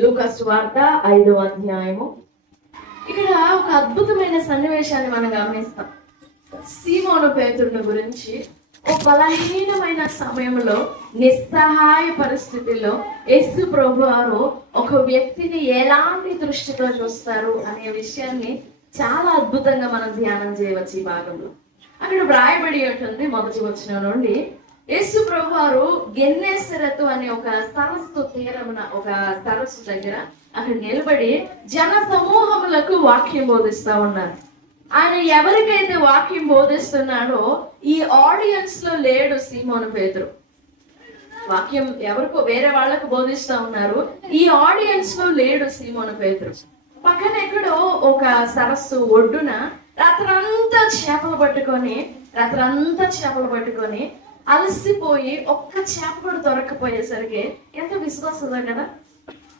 లూకా సువార్త 5వ అధ్యాయము. ఇక్కడ ఒక అద్భుతమైన సన్నివేశాన్ని మనం గమనిస్తాం. సీమోను పేతురుని గురించి ఒక బలహీనమైన సమయంలో, నిస్సహాయ పరిస్థితిలో యేసు ప్రభువారు ఒక వ్యక్తిని ఎలాంటి దృష్టితో చూస్తారు అనే విషయాన్ని చాలా అద్భుతంగా మనం ధ్యానం చేయవచ్చు. ఈ భాగంలో అక్కడ వ్రాయబడి ఉంటుంది, మొదటి వచనం నుండి, యేసు ప్రభువారు గెన్నేసరతు అనే ఒక సరస్సు తీరమున, ఒక సరస్సు దగ్గర అక్కడ నిలబడి జన సమూహములకు వాక్యం బోధిస్తా ఉన్నారు. ఆయన ఎవరికైతే వాక్యం బోధిస్తున్నాడో ఈ ఆడియన్స్ లో లేడు సీమోను పేతురు. వాక్యం ఎవరికో వేరే వాళ్ళకు బోధిస్తా ఉన్నారు, ఈ ఆడియన్స్ లో లేడు సీమోను పేతురు. పక్కన ఎక్కడో ఒక సరస్సు ఒడ్డున రాత్రంతా చేపలు పట్టుకొని అలసిపోయి ఒక్క చేప కూడా దొరకపోయేసరికి ఎంత విసుగొస్తుందో కదా.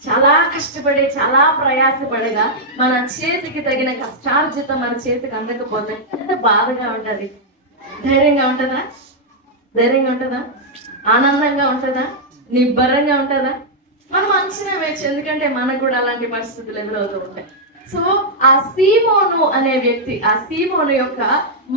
చాలా కష్టపడి, చాలా ప్రయాసపడగా మన చేతికి తగిన కష్టార్జితం మన చేతికి అందకపోతే ఎంత బాధగా ఉంటది. ధైర్యంగా ఉంటుందా? ఆనందంగా ఉంటుందా? నిబ్బరంగా ఉంటుందా? మనం అంచనా వేయచ్చు, ఎందుకంటే మనకు కూడా అలాంటి పరిస్థితులు ఎదురవుతూ ఉంటాయి. సో ఆ సీమోను అనే వ్యక్తి, ఆ సీమోను యొక్క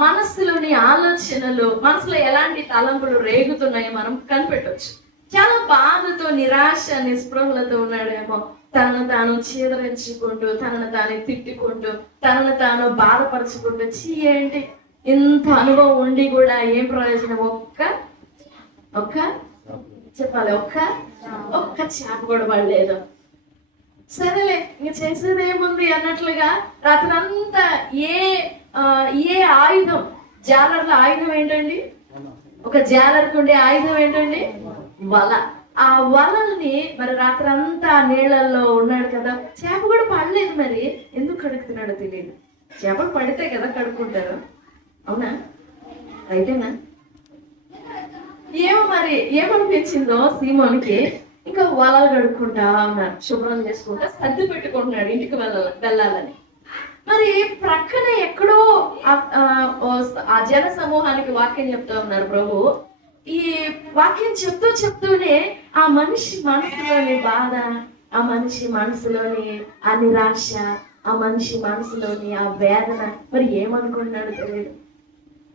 మనస్సులోని ఆలోచనలు, మనసులో ఎలాంటి తలంపులు రేగుతున్నాయో మనం కనిపెట్టవచ్చు. చాలా బాధతో, నిరాశ, నిస్పృహలతో ఉన్నాడేమో. తనను తాను చీదరించుకుంటూ, తనను తాను తిట్టుకుంటూ, తనను తాను బాధపరచుకుంటూ, ఏంటి ఇంత అనుభవం ఉండి కూడా ఏం ప్రయోజనం? చెప్పాలి, ఒక్క చేప కూడా పడలేదు. సరేలే, ఇంక చేసేది ఏముంది అన్నట్లుగా రాత్రంతా ఏ ఆయుధం, జాలర్ల ఆయుధం ఏంటండి? ఒక జాలర్కి ఉండే ఆయుధం ఏంటండి? వల. ఆ వలల్ని మరి రాత్రంతా నీళ్ళల్లో ఉన్నాడు కదా, చేప కూడా పడలేదు. మరి ఎందుకు కడుగుతున్నాడో తెలియదు. చేపలు పడితే కదా కడుక్కుంటారు, అవునా? రైటేనా? మరి ఏమనిపించిందో సీమోనికి, ఇంకా వలలు కడుక్కుంటా ఉన్నాడు, శుభ్రం చేసుకుంటా, సర్ది పెట్టుకుంటున్నాడు ఇంటికి వెళ్ళాలని. మరి ప్రక్కన ఎక్కడో ఆ జన సమూహానికి వాక్యం చెప్తా ఉన్నారు ప్రభు. ఈ వాక్యం చెప్తూనే ఆ మనిషి మనసులోని బాధ, ఆ మనిషి మనసులోని ఆ నిరాశ, ఆ మనిషి మనసులోని ఆ వేదన, మరి ఏమనుకుంటున్నాడో తెలియదు.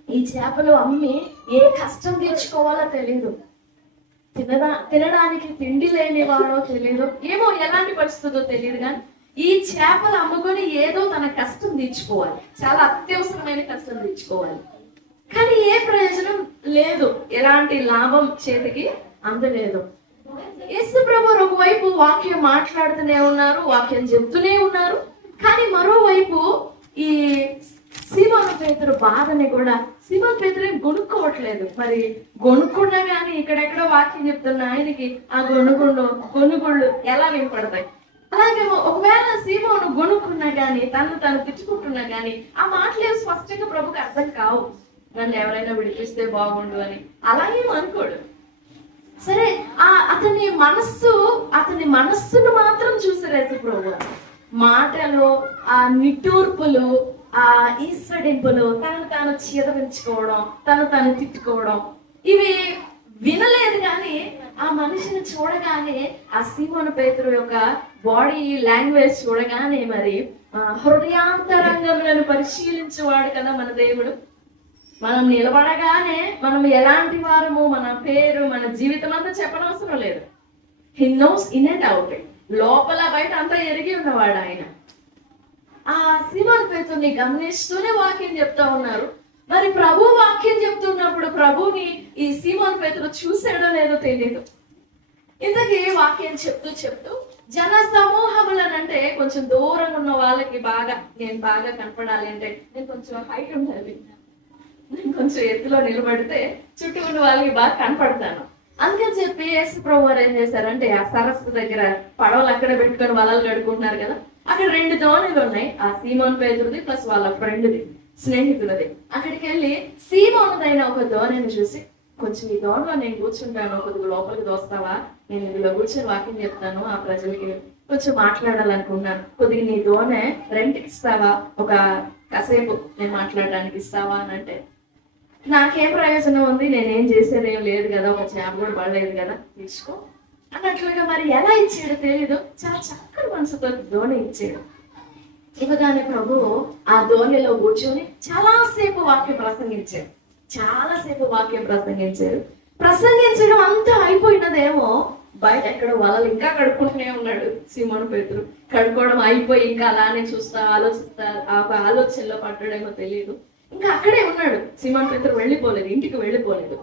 ఈ చేపలు అమ్మి ఏ కష్టం తీర్చుకోవాలో తెలియదు, తినడానికి తిండి లేని వాడో తెలియదు, ఏమో ఎలాంటి పరిస్థితుల్లో తెలియదు. కానీ ఈ చేపలు అమ్ముకొని ఏదో తన కష్టం తీర్చుకోవాలి, చాలా అత్యవసరమైన కష్టం తీర్చుకోవాలి. కానీ ఏ ప్రయోజనం లేదు, ఎలాంటి లాభం చేతికి అందలేదు. యేసు ప్రభు ఒకవైపు వాక్యం మాట్లాడుతూనే ఉన్నారు, వాక్యం చెప్తూనే ఉన్నారు. కానీ మరోవైపు ఈ సీమోను పేతురు బాధని కూడా, సీమోను పేతురు ఏం గొనుక్కోవట్లేదు. మరి గొనుక్కున్నా కానీ ఇక్కడెక్కడో వాక్యం చెప్తున్న ఆయనకి ఆ గొనుగుళ్ళు ఎలా వినపడతాయి? అలాగే ఒకవేళ సీమోను గొనుక్కున్నా కానీ, తను తిట్టుకుంటున్నా కానీ ఆ మాటలు స్పష్టంగా ప్రభుకి అర్థం కావు. నన్ను ఎవరైనా విడిపిస్తే బాగుండు అని అలా ఏం అనుకోడు. సరే, అతని మనస్సును మాత్రం చూసారు యేసు ప్రభు. మాటలు, ఆ నిట్టూర్పులు, ఆ ఈసడింపులు, తను తాను చీదరించుకోవడం, తను తిట్టుకోవడం, ఇవి వినలేదు. కానీ ఆ మనిషిని చూడగానే, ఆ సీమోను పేతురు యొక్క బాడీ లాంగ్వేజ్ చూడగానే, మరి హృదయాంతరంగములను పరిశీలించేవాడు కదా మన దేవుడు. మనం నిలబడగానే మనం ఎలాంటి వారము, మన పేరు, మన జీవితం అంతా చెప్పనవసరం లేదు. He knows in and out, లోపల బయట అంతా ఎరిగి ఉన్నవాడు ఆయన. ఆ సీమోను పేతురుని గమనిస్తూనే వాక్యం చెప్తా ఉన్నారు. మరి ప్రభు వాక్యం చెప్తున్నప్పుడు ప్రభుని ఈ సీమోను పేతురు చూసాడో లేదో తెలియదు. ఇంతకీ వాక్యం చెప్తూ జన సమూహములనంటే కొంచెం దూరంగా ఉన్న వాళ్ళకి నేను బాగా కనపడాలి అంటే నేను కొంచెం హైట్ ఉండాలి, నేను కొంచెం ఎత్తులో నిలబడితే చుట్టూ ఉన్న వాళ్ళకి బాగా కనపడతాను. అందుకని చెప్పి యేసు ప్రభు ఏం చేశారంటే, ఆ సరస్సు దగ్గర పడవలు అక్కడ పెట్టుకొని వలలు కడుకుంటున్నారు కదా, అక్కడ 2 దోణులు ఉన్నాయి. ఆ సీమోను పేతురుది ప్లస్ వాళ్ళ ఫ్రెండ్ది, స్నేహితులది. అక్కడికి వెళ్ళి సీమోనుదైన ఒక దోణిని చూసి, కొంచెం ఈ దోణలో నేను కూర్చుంటాను, కొద్దిగా లోపలికి దోస్తావా, నేను ఇందులో కూర్చొని వాక్యం చెప్తాను, ఆ ప్రజలకి కొంచెం మాట్లాడాలనుకున్నాను, కొద్దిగా నీ దోణె రెంట్కి ఇస్తావా, ఒక కాసేపు నేను మాట్లాడడానికి ఇస్తావా అని అంటే, నాకేం ప్రయోజనం ఉంది, నేనేం చేసేదేం లేదు కదా, ఒక చేప కూడా పడలేదు కదా, తీసుకో అన్నట్లుగా మరి ఎలా ఇచ్చాడో తెలియదు, చాలా చక్కటి మనసుతో దోణి ఇచ్చాడు. ఇవ్వగానే ప్రభు ఆ దోణిలో కూర్చొని చాలాసేపు వాక్యం ప్రసంగించడం అంతా అయిపోయినదేమో, బయట ఎక్కడో వలలు ఇంకా కడుక్కుంటూనే ఉన్నాడు సీమోను పేతురు. కడుక్కోవడం అయిపోయి ఇంకా అలానే ఆలోచిస్తా ఆ ఆలోచనలో పడ్డాడేమో తెలియదు. ఇంకా అక్కడే ఉన్నాడు సీమోను పేతురు, ఇంటికి వెళ్ళిపోలేదు.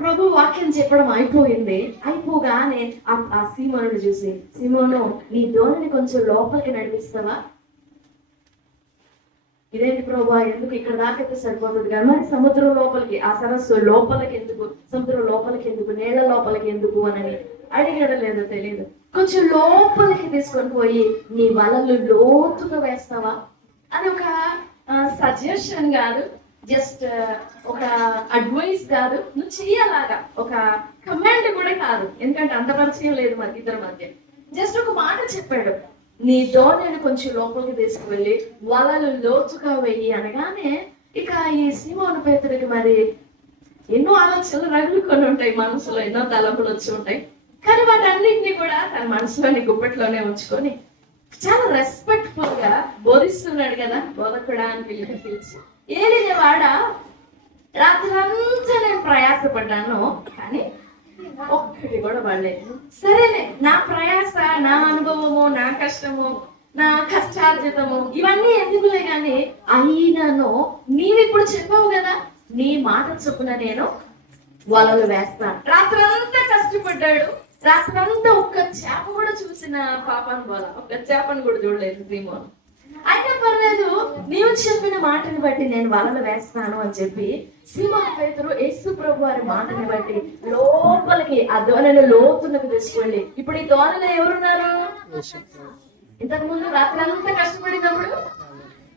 ప్రభు వాక్యం చెప్పడం అయిపోగానే ఆ సీమోను చూసి, సీమోను నీ దోణిని కొంచెం లోపలికి నడిపిస్తావా? ఇదేంటి ప్రభు, ఎందుకు ఇక్కడ దాకైతే సరిపోతుంది కానీ మరి సముద్రం లోపలికి, ఆ సరస్సు లోపలికి ఎందుకు, సముద్రం లోపలికి ఎందుకు, నేల లోపలికి ఎందుకు అని అడిగాడో లేదో తెలియదు. కొంచెం లోపలికి తీసుకొని పోయి నీ వలలు లోతుగా వేస్తావా అని ఒక సజెషన్ కాదు, జస్ట్ ఒక అడ్వైస్ కాదు, నువ్వు చెయ్యలాగా ఒక కమాండ్ కూడా కాదు, ఎందుకంటే అంత పరిచయం లేదు మన ఇద్దరి మధ్య. జస్ట్ ఒక మాట చెప్పాడు, నీ దోణిని కొంచెం లోపలికి తీసుకువెళ్ళి వలలు లోతుగా వెయ్యి అనగానే ఇక ఈ సీమోను పేతురికి మరి ఎన్నో ఆలోచనలు రగులుకొని ఉంటాయి, మనసులో ఎన్నో తలంపులు వచ్చి ఉంటాయి. కానీ వాటన్నిటిని కూడా తన మనసులోని గుప్పట్లోనే ఉంచుకొని చాలా రెస్పెక్ట్ఫుల్ గా బోధిస్తున్నాడు కదా, బోధకుడా అని పిలిచి, ఏది వాడా రాత్రంతా నేను ప్రయాసపడ్డాను కానీ ఒక్కటి కూడా పడలేదు. సరేలే, నా ప్రయాస, నా అనుభవము, నా కష్టము, నా కష్టార్జితము ఇవన్నీ ఎందుకులే గాని అయినాను నీవు ఇప్పుడు చెప్పావు కదా, నీ మాట చొప్పున నేను వలలు వేస్తాను. రాత్రంతా కష్టపడ్డాడు, రాత్రంతా ఒక్క చేప కూడా చూసిన పాపాను ఒక్క చేపను కూడా చూడలేదు సీమోను. అయినా పర్లేదు, నీవు చెప్పిన మాటని బట్టి నేను వలలు వేస్తాను అని చెప్పి సీమోను పేతురు యేసు ప్రభు వారి మాటని బట్టి లోపలికి ఆ దోణిని లోతులకు తీసుకెళ్ళి, ఇప్పుడు ఈ దోణిలో ఎవరున్నారు? ఇంతకు ముందు రాత్రంతా కష్టపడినప్పుడు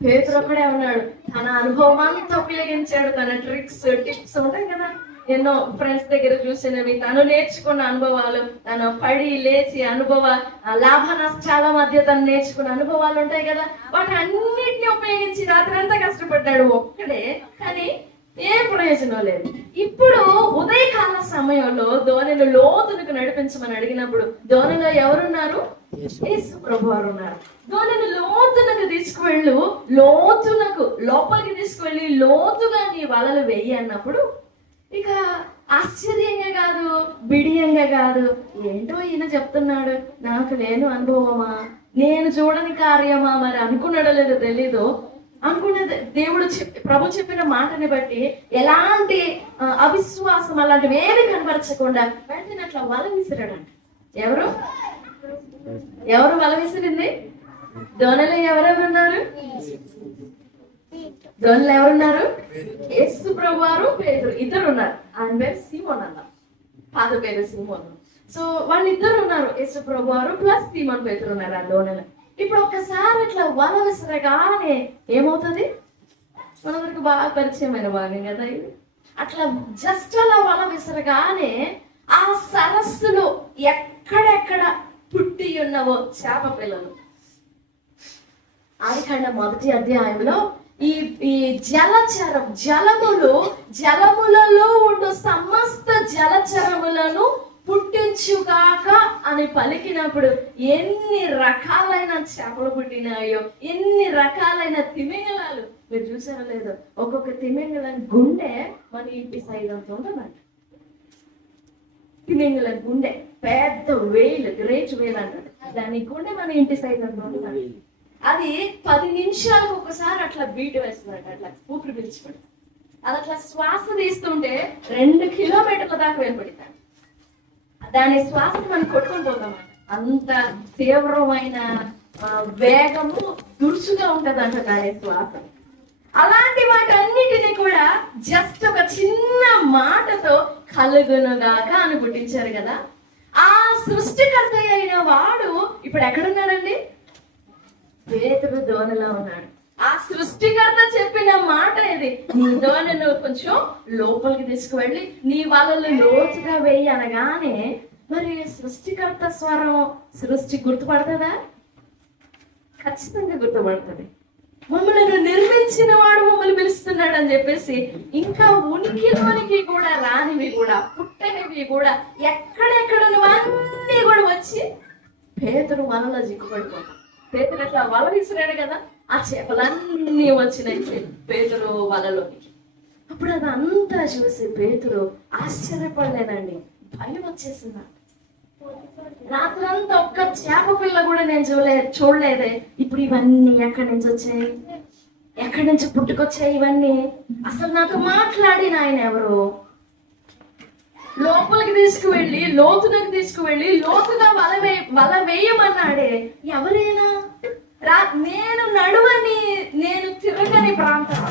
పేతురు ఒక్కడే ఉన్నాడు. తన అనుభవం అంతా ఉపయోగించాడు, తన ట్రిక్స్ టిప్స్ ఉంటాయి కదా, ఎన్నో ఫ్రెండ్స్ దగ్గర చూసినవి, తను నేర్చుకున్న అనుభవాలు, తను పడి లేచి లాభ నష్టాల మధ్య తను నేర్చుకున్న అనుభవాలు ఉంటాయి కదా, వాటి అన్నిటిని ఉపయోగించి రాత్రంతా కష్టపడ్డాడు ఒక్కడే, కానీ ఏం ప్రయోజనం లేదు. ఇప్పుడు ఉదయకాల సమయంలో దోణిని లోతునకు నడిపించమని అడిగినప్పుడు దోణిలో ఎవరున్నారు? యేసు ప్రభు వారు ఉన్నారు. దోణిని లోతునకు తీసుకువెళ్ళు, లోపలికి తీసుకువెళ్ళి లోతుగా నీ వలలు వెయ్యి అన్నప్పుడు ఇక ఆశ్చర్యంగా కాదు, బిడియంగా కాదు, ఏంటో ఈయన చెప్తున్నాడు, నాకు లేను అనుభవమా, నేను చూడని కార్యమా, మరి అనుకున్నాడో లేదో తెలీదు. అనుకున్నది దేవుడు ప్రభు చెప్పిన మాటని బట్టి ఎలాంటి అవిశ్వాసం అలాంటివి ఏమి కనపరచకుండా వెంటనే అట్లా వల విసిరాడంట. ఎవరు వల విసిరింది? దోణిలో ఎవరెవరున్నారు? దోణిలో ఎవరున్నారు? యేసు ప్రభు వారు, పేతురు, ఇద్దరు ఉన్నారు. ఆయన పేరు సీమోన్ అన్న, పాత పేరు సీమోన్. సో వాళ్ళిద్దరు ఉన్నారు, యేసు ప్రభు వారు ప్లస్ సీమోన్ పేతురు ఉన్నారు ఆ దోణిలో. ఇప్పుడు ఒక్కసారి ఇట్లా వల విసరగానే ఏమవుతుంది? మనందరికి బాగా పరిచయమైన భాగం కదా ఇది. అట్లా జస్ట్ అలా వల విసరగానే ఆ సరస్సులో ఎక్కడెక్కడ పుట్టి ఉన్నవో చేప పిల్లలు, ఆదికాండం 1వ అధ్యాయంలో ఈ జలములలో ఉండు సమస్త జలచరములను పుట్టించుగాక అని పలికినప్పుడు ఎన్ని రకాలైన చేపలు పుట్టినాయో, ఎన్ని రకాలైన తిమింగలాలు. మీరు చూసారో లేదో, ఒక్కొక్క తిమింగలం గుండె మన ఇంటి సైజ్ అంత ఉంటుందంట. తిమింగలం గుండె పెద్ద గ్రేట్ వేల్ అంటారు, దాని గుండె మన ఇంటి సైజ్ అంత ఉంటుందంట. అది 10 నిమిషాలకు ఒకసారి అట్లా బీట్ వేస్తుందంట, అట్లా ఊపిరి పీల్చుకుంటే. అది అట్లా శ్వాస తీస్తుంటే 2 కిలోమీటర్ల దాకా వెళ్ళబడతాడు. దాని శ్వాస మనం కొట్టుకొని పోతామంట, అంత తీవ్రమైన వేగము దురుసుగా ఉంటదంట దాని శ్వాస. అలాంటి వాటన్నిటిని కూడా జస్ట్ ఒక చిన్న మాటతో కలుగునుగాక అని పుట్టించారు కదా. ఆ సృష్టికర్త అయిన వాడు ఇప్పుడు ఎక్కడున్నాడండి? పేతురు దోణిలో ఉన్నాడు. ఆ సృష్టికర్త చెప్పిన మాట ఇది, నీ దోణిను కొంచెం లోపలికి తీసుకువెళ్ళి నీ వలలు లోతుగా వేయి అనగానే మరి సృష్టికర్త స్వరం సృష్టి గుర్తుపడుతుందా? ఖచ్చితంగా గుర్తుపడుతుంది. మమ్మల్ని నిర్మించిన వాడు మమ్మల్ని పిలుస్తున్నాడు అని చెప్పేసి, ఇంకా ఉనికిలోనికి కూడా రానివి కూడా, పుట్టనివి కూడా, ఎక్కడెక్కడ అన్నీ కూడా వచ్చి పేతురు వలలో చిక్కుపడిపోతాం. పేతురు అట్లా వల విసిరాడు కదా, ఆ చేపలన్నీ వచ్చినాయి పేతురు వలలోనికి. అప్పుడు అదంతా చూసి పేతురు ఆశ్చర్యపడలేనండి, భయం వచ్చేసింది. రాత్రంతా ఒక్క చేప పిల్ల కూడా నేను చూడలేదే, ఇప్పుడు ఇవన్నీ ఎక్కడి నుంచి వచ్చాయి, ఎక్కడి నుంచి పుట్టుకొచ్చాయి ఇవన్నీ? అసలు నాతో మాట్లాడిన ఆయన ఎవరు? లోపలికి తీసుకువెళ్ళి లోతులకు తీసుకువెళ్ళి లోతుగా వల వేయమన్నాడే ఎవరైనా? నేను నడువని, నేను తిరగని ప్రాంతం,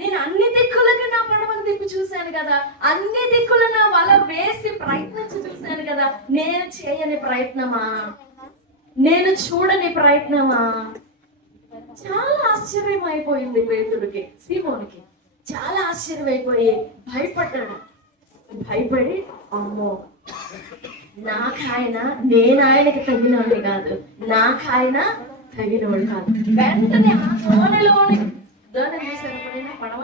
నేను అన్ని దిక్కులకి నా పడవను తిప్పి చూశాను కదా, అన్ని దిక్కుల నా వల వేసి ప్రయత్నించి చూశాను కదా, నేను చేయని ప్రయత్నమా, నేను చూడని ప్రయత్నమా? చాలా ఆశ్చర్యం అయిపోయింది పేతుడికి, సీమోనికి చాలా ఆశ్చర్యం అయిపోయి భయపడ్డాడు. భయపడి అమ్మో, నాకాయన, నేను ఆయనకి తగినోడిని కాదు, నాకాయన తగినోడు కాదు. వెంటనే ఆ దోణిలోని పడవ,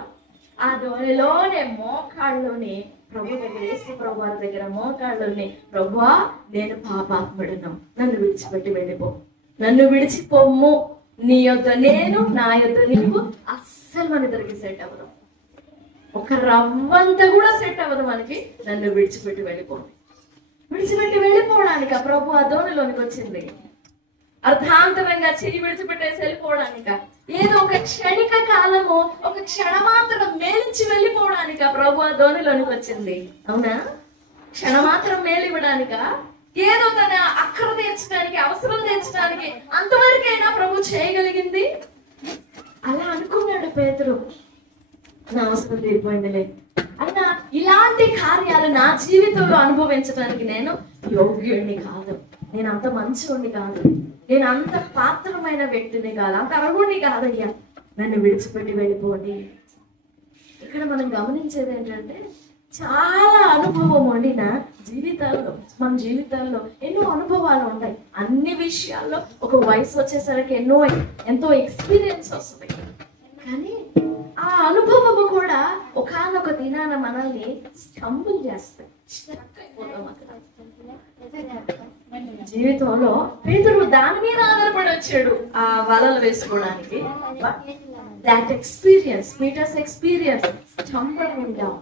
ఆ దోణిలోనే మోకాళ్ళలోని ప్రభు దగ్గర, యేసు ప్రభు వారి దగ్గర మోకాళ్ళలోని, ప్రభువా నేను పాపాత్ముడును, నన్ను విడిచిపెట్టి వెళ్ళిపో, నన్ను విడిచిపోమ్ము, నీ యొద్ద నేను, నా యొద్ద నీవు. అస్సలు మన ఇద్దరికి సెట్ అవ్వదు, ఒక రవ్వంతా కూడా సెట్ అవ్వదు మనకి. నన్ను విడిచిపెట్టి వెళ్ళిపోండి. విడిచిపెట్టి వెళ్ళిపోవడానిక ప్రభు ఆ దోణిలోనికి వచ్చింది? అర్థాంతరంగా చెయ్యి విడిచిపెట్టేసి వెళ్ళిపోవడానిక? ఏదో ఒక క్షణిక కాలము, ఒక క్షణమాత్రం మేలించి వెళ్ళిపోవడానిక ప్రభు ఆ దోణిలోనికి వచ్చింది? అవునా? క్షణమాత్రం మేలు ఇవ్వడానిక? ఏదో తన అక్కర తీర్చడానికి, అవసరం తీర్చడానికి అంతవరకైనా ప్రభు చేయగలిగింది? అలా అనుకున్నాడు పేతురు, నా అవసరం తీరిపోయిందిలే. అయినా ఇలాంటి కార్యాలు నా జీవితంలో అనుభవించడానికి నేను యోగ్యుడిని కాదు, నేను అంత మంచివాడిని కాదు, నేను అంత పాత్రమైన వ్యక్తిని కాదు, అంత అర్హుడిని కాదయ్యా, నన్ను విడిచిపెట్టి వెళ్ళిపోండి. ఇక్కడ మనం గమనించేది ఏంటంటే, చాలా అనుభవం ఉండిన జీవితాల్లో, మన జీవితాల్లో ఎన్నో అనుభవాలు ఉంటాయి. అన్ని విషయాల్లో ఒక వయసు వచ్చేసరికి ఎంతో ఎక్స్పీరియన్స్ వస్తుంది. కానీ ఆ అనుభవము కూడా ఒకానొక దినాన మనల్ని స్టంబుల్ చేస్తాయి. జీవితంలో పేతురు దాని మీద ఆధారపడి వచ్చాడు ఆ వలలు వేసుకోవడానికి. That experience, Peter's experience stumbled him down.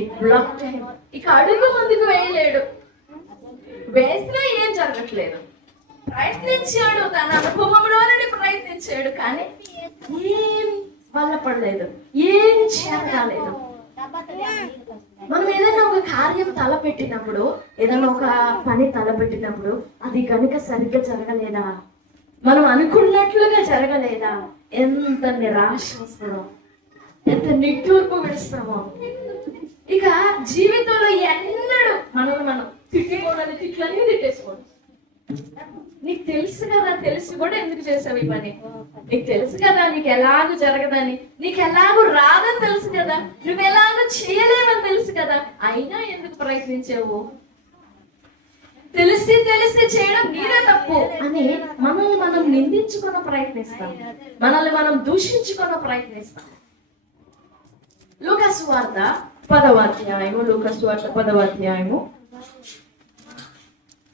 It blocked him. ఇక అడుగు ముందుకు వేయలేడు, వేసినా ఏం జరగట్లేదు. ప్రయత్నించాడు, తన అనుభవంలోనే ప్రయత్నించాడు, కానీ ఏం వల్లపడలేదు, ఏం చేయలేదు. మనం ఏదైనా ఒక కార్యం తలపెట్టినప్పుడు, ఏదైనా ఒక పని తలపెట్టినప్పుడు అది కనుక సరిగ్గా జరగలేదా, మనం అనుకున్నట్లుగా జరగలేదా, ఎంత నిరాశ వస్తుందో, ఎంత నిట్టూర్పు విడుస్తామో. ఇక జీవితంలో ఎన్నడూ మనం తిట్టుకోవడానికి తిట్లన్నీ తిట్టేసుకోండి. నీకు తెలుసు కదా, తెలిసి కూడా ఎందుకు చేసావు ఈ పని, నీకు తెలుసు కదా నీకు ఎలాగూ జరగదని, నీకు ఎలాగూ రాదని తెలుసు కదా, నువ్వు ఎలాగో చేయలేవని తెలుసు కదా, అయినా ఎందుకు ప్రయత్నించావు? తెలిసి చేయడం నీదే తప్పు అని మనల్ని మనం నిందించుకున్న ప్రయత్నిస్తాం, మనల్ని మనం దూషించుకున్న ప్రయత్నిస్తాం. లూకాసు వార్త 10వ అధ్యాయము, లూకాసు వార్త 10వ అధ్యాయము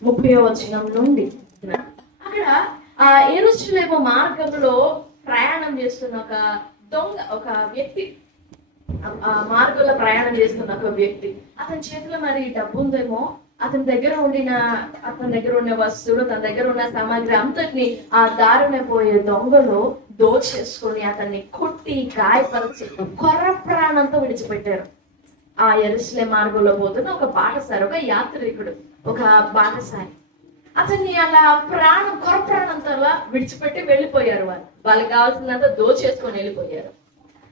30వ వచనం నుండి, అక్కడ ఆ యెరూషలేము మార్గంలో ప్రయాణం చేస్తున్న ఒక వ్యక్తి, ఆ మార్గంలో ప్రయాణం చేస్తున్న ఒక వ్యక్తి, అతని చేతిలో మరి డబ్బు ఉందేమో, అతని దగ్గర ఉన్న వస్తువులు, తన దగ్గర ఉన్న సామాగ్రి అంతటిని ఆ దారిన పోయే దొంగలు దోచేసుకొని అతన్ని కొట్టి గాయపరిచి కొర్ర ప్రాణంతో విడిచిపెట్టారు. ఆ యెరూషలేము మార్గంలో పోతున్న ఒక బాటసారి, ఒక యాత్రికుడు, ఒక బాటసారి, అతన్ని అలా కొర ప్రాణంతో అలా విడిచిపెట్టి వెళ్ళిపోయారు. వాళ్ళకి కావాల్సినంత దోచేసుకొని వెళ్ళిపోయారు.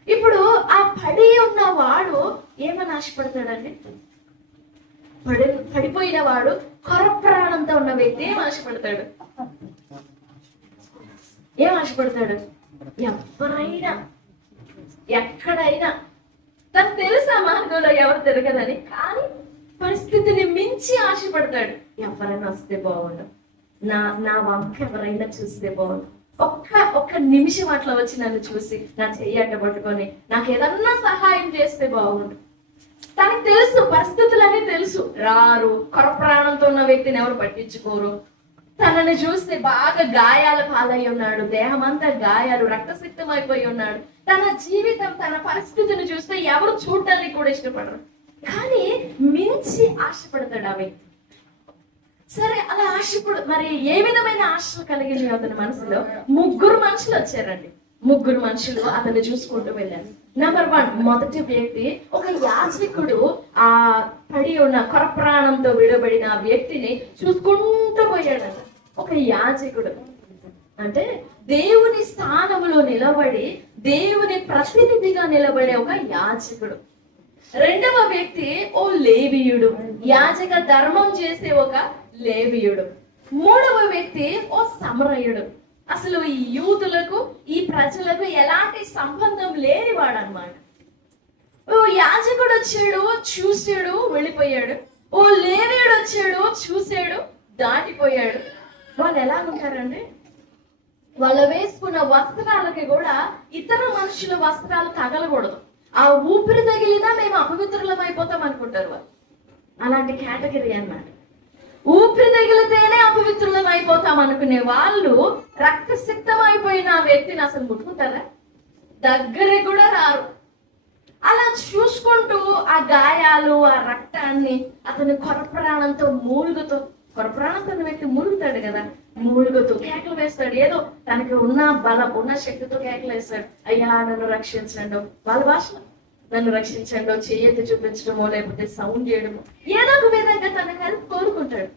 ఇప్పుడు ఆ పడి ఉన్న వాడు ఏమని ఆశపడతాడండి? పడిపోయిన వాడు, కొర ప్రాణంతో ఉన్న వ్యక్తి ఏం ఆశపడతాడు? ఎవరైనా ఎక్కడైనా తను తెలుసా మార్గంలో ఎవరు తిరగదని, కానీ పరిస్థితిని మించి ఆశపడతాడు. ఎవరైనా వస్తే బాగుండు, నా వంక ఎవరైనా చూస్తే బాగుండు, ఒక్క నిమిషం అట్లా వచ్చి నన్ను చూసి నా చెయ్యి అడ్డ పట్టుకొని నాకు ఏదన్నా సహాయం చేస్తే బాగుండు. తనకు తెలుసు, పరిస్థితులన్నీ తెలుసు. రారు, కొరప్రాణంతో ఉన్న వ్యక్తిని ఎవరు పట్టించుకోరు. తనని చూస్తే బాగా గాయాల పాలై ఉన్నాడు, దేహం అంతా గాయాలు, రక్తసిక్తం అయిపోయి ఉన్నాడు. తన జీవితం, తన పరిస్థితిని చూస్తే ఎవరు చూడటానికి కూడా ఇష్టపడరు. కానీ మించి ఆశపడతాడు ఆ వ్యక్తి. సరే, అలా ఆశపడు. మరి ఏ విధమైన ఆశలు కలిగింది అతని మనసులో? ముగ్గురు మనుషులు వచ్చారండి. ముగ్గురు మనుషులు అతన్ని చూసుకుంటూ వెళ్ళారు. నెంబర్ 1, మొదటి వ్యక్తి ఒక యాజకుడు ఆ పడి ఉన్న కొరప్రాణంతో విడబడిన ఆ వ్యక్తిని చూసుకుంటూ పోయాడట. ఒక యాజకుడు అంటే దేవుని స్థానంలో నిలబడి దేవుని ప్రతినిధిగా నిలబడే ఒక యాజకుడు. రెండవ వ్యక్తి ఓ లేవీయుడు, యాజక ధర్మం చేసే ఒక లేవీయుడు. మూడవ వ్యక్తి ఓ సమరయుడు. అసలు ఈ యూదులకు, ఈ ప్రజలకు ఎలాంటి సంబంధం లేనివాడు అన్నమాట. ఓ యాజకుడు వచ్చాడు, చూసాడు, వెళ్ళిపోయాడు. ఓ లేవీయుడు వచ్చాడు, చూసాడు, దాటిపోయాడు. వాళ్ళు ఎలా ఉంటారండి? వాళ్ళు వేసుకున్న వస్త్రాలకి కూడా ఇతర మనుషుల వస్త్రాలు తగలకూడదు. ఆ ఊపిరి తగిలినా మేము అపవిత్రులం అయిపోతాం అనుకుంటారు వాళ్ళు. అలాంటి కేటగిరీ అన్నమాట. ఊపిరి తగిలితేనే అపవిత్రులం అయిపోతాం అనుకునే వాళ్ళు రక్తసిక్తం అయిపోయిన ఆ వ్యక్తిని అసలు ముట్టుకుంటారా? దగ్గరికి కూడా రారు. అలా చూసుకుంటూ ఆ గాయాలు, ఆ రక్తాన్ని అతని కొరప్రాణంతో మూలుగుతూ, కొరప్రాణంతో వ్యక్తి మూలుగుతాడు కదా, మూలుగుతూ కేకలు వేస్తాడు. ఏదో తనకి ఉన్న బలం, ఉన్న శక్తితో కేకలు వేస్తాడు. అయ్యా నన్ను రక్షించండు, వాళ్ళ భాషలో నన్ను రక్షించండు, చెయ్యెత్తి చూపించడమో లేకపోతే సౌండ్ చేయడమో ఏదో ఒక విధంగా తన హెల్ప్ కోరుకుంటాడు.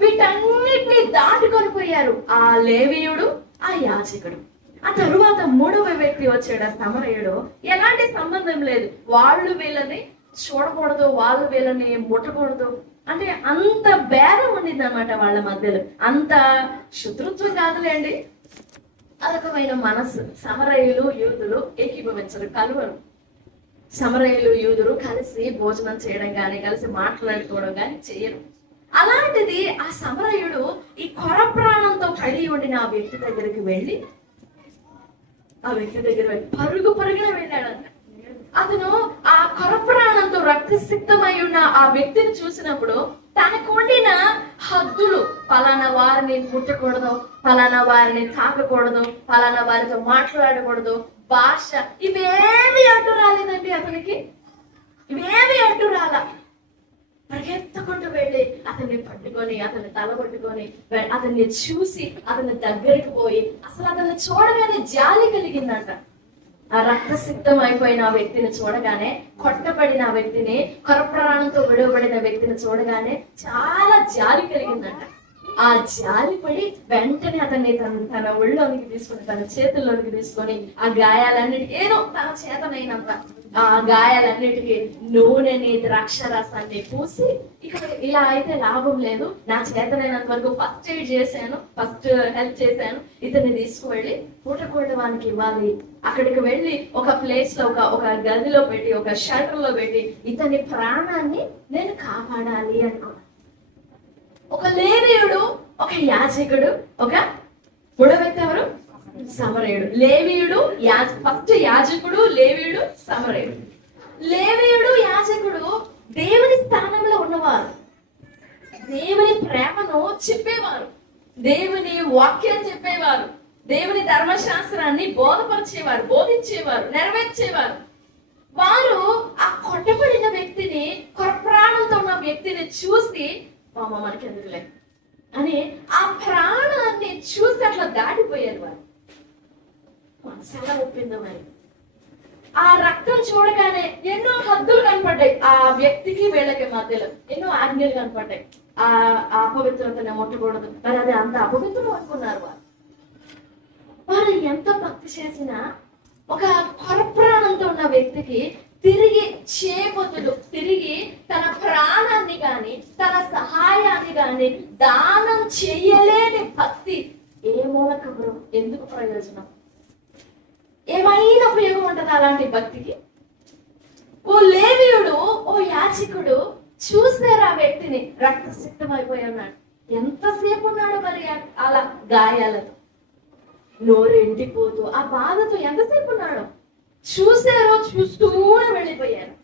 వీటన్నిటిని దాటుకొని పోయారు ఆ లేవీయుడు, ఆ యాజకుడు. ఆ తరువాత మూడవ వ్యక్తి వచ్చాడు, ఆ సమరయుడు. ఎలాంటి సంబంధం లేదు, వాళ్ళు వీళ్ళని చూడకూడదు, వాళ్ళు వీళ్ళని ముట్టకూడదు. అంటే అంత భేదం ఉండింది అన్నమాట వాళ్ళ మధ్యలో. అంత శత్రుత్వం కాదులేండి, అదొకమైన మనసు. సమరయులు యూదులు ఏకీభవించరు, కలువరు. సమరయులు యూదులు కలిసి భోజనం చేయడం కానీ, కలిసి మాట్లాడుకోవడం కానీ చేయరు. అలాంటిది ఆ సమరయుడు ఈ కొరప్రాణంతో పడి ఉండిన ఆ వ్యక్తి దగ్గరికి వెళ్ళి, పరుగున వెళ్ళాడంట. అతను ఆ కొరప్రాణంతో రక్తసిక్తమై ఉన్న ఆ వ్యక్తిని చూసినప్పుడు తనకు ఉండిన హద్దులు, పలానా వారిని ముట్టకూడదు, పలానా వారిని తాకకూడదు, పలానా వారితో మాట్లాడకూడదు, భాష, ఇవేమి అడ్డు రాలేదండి అతనికి. ఇవేమి అడ్డు రాల. పరిగెత్తుకుంటూ వెళ్ళి అతన్ని పట్టుకొని, అతన్ని తల పట్టుకొని, అతన్ని చూసి అతని దగ్గరికి పోయి, అసలు అతన్ని చూడగానే జాలి కలిగిందంట. ఆ రక్తసిక్తం అయిపోయిన ఆ వ్యక్తిని చూడగానే, కొట్టబడిన ఆ వ్యక్తిని, కొరప్రాణంతో విడవబడిన వ్యక్తిని చూడగానే చాలా జాలి కలిగిందంట. ఆ జాలి పడి వెంటనే అతన్ని తన ఒళ్ళోనికి తీసుకొని, తన చేతుల్లోనికి తీసుకొని ఆ గాయాలన్నిటి, ఏదో తన చేతనైనంత ఆ గాయాలన్నిటికీ నూనెని, ద్రాక్ష రసాన్ని పూసి, ఇక ఇలా అయితే లాభం లేదు, నా చేతనైనంత వరకు ఫస్ట్ ఎయిడ్ చేశాను, ఫస్ట్ హెల్ప్ చేశాను, ఇతన్ని తీసుకువెళ్ళి పూటకోడవానికి ఇవ్వాలి. అక్కడికి వెళ్ళి ఒక ప్లేస్ లో, ఒక గదిలో పెట్టి, ఒక షెల్టర్ లో పెట్టి ఇతని ప్రాణాన్ని నేను కాపాడాలి అనుకున్నాను. ఒక లేవీయుడు, ఒక యాజకుడు, ఒక మూడో వ్యక్తి ఎవరు? సమరయుడు. లేవీయుడు, ఫస్ట్ యాజకుడు, లేవీయుడు, సమరయుడు. లేవీయుడు, యాజకుడు దేవుని స్థానంలో ఉన్నవారు, దేవుని ప్రేమను చెప్పేవారు, దేవుని వాక్యం చెప్పేవారు, దేవుని ధర్మశాస్త్రాన్ని బోధపరిచేవారు, బోధించేవారు, నెరవేర్చేవారు. వారు ఆ కొట్టబడిన వ్యక్తిని, కొరప్రాణంతో ఉన్న వ్యక్తిని చూసి, మనకి ఎందుకులే అని ఆ ప్రాణాన్ని చూసి అట్లా దాటిపోయారు. వారు మనసారా ఒప్పిందో మరి. ఆ రక్తం చూడగానే ఎన్నో హద్దులు కనపడ్డాయి ఆ వ్యక్తికి వీళ్ళకి మధ్యలో, ఎన్నో ఆజ్ఞలు కనపడ్డాయి. ఆ అపవిత్రతను ముట్టకూడదు, మరి అది అంత అపవిత్రం అనుకున్నారు వారు. వారు ఎంత భక్తి చేసినా ఒక కొరప్రాణంతో ఉన్న వ్యక్తికి తిరిగి చేపతులు, తిరిగి తన ప్రాణాన్ని గాని, తన సహాయాన్ని గాని దానం చెయ్యలేని భక్తి ఏ మూలకం, ఎందుకు ప్రయోజనం? ఏమైనా ఉపయోగం ఉంటుందా అలాంటి భక్తికి? ఓ లేవీయుడు, ఓ యాజకుడు చూసారు ఆ వ్యక్తిని, రక్తసిక్తం అయిపోయి ఉన్నాడు. ఎంతసేపు ఉన్నాడు మరి అలా గాయాలతో? నోరెండిపోతూ ఆ బాధతో ఎంతసేపు ఉన్నాడు. చూసారో చూస్తూనే వెళ్ళిపోయారు.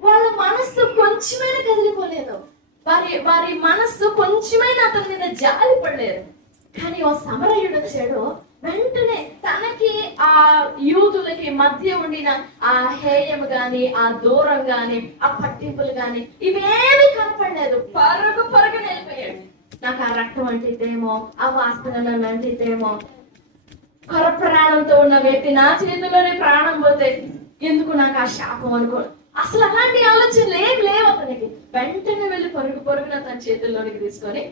వాళ్ళ మనస్సు కొంచెమైనా కదిలిపోలేదు. వారి మనస్సు కొంచెమైనా అతని మీద జాలి పడలేదు. కానీ ఓ సమరయుడు వచ్చాడు. వెంటనే తనకి ఆ యూదులకి మధ్య ఉండిన ఆ హేయం గాని, ఆ దూరం గాని, ఆ పట్టింపులు గాని ఇవేమి కనపడలేదు. పరుగున వెళ్ళిపోయాడు. నాకు ఆ రక్తం అంటిద్దేమో, ఆ వాసన నన్ను అంటిద్దేమో, కొర ప్రాణంతో ఉన్న వ్యక్తి నా చేతిలోనే ప్రాణం పోతే ఎందుకు నాకు ఆ శాపం అనుకో. అసలు అలాంటి ఆలోచనలు లేవు అతనికి. వెంటనే వెళ్ళి పరుగున తన చేతుల్లోనికి తీసుకొని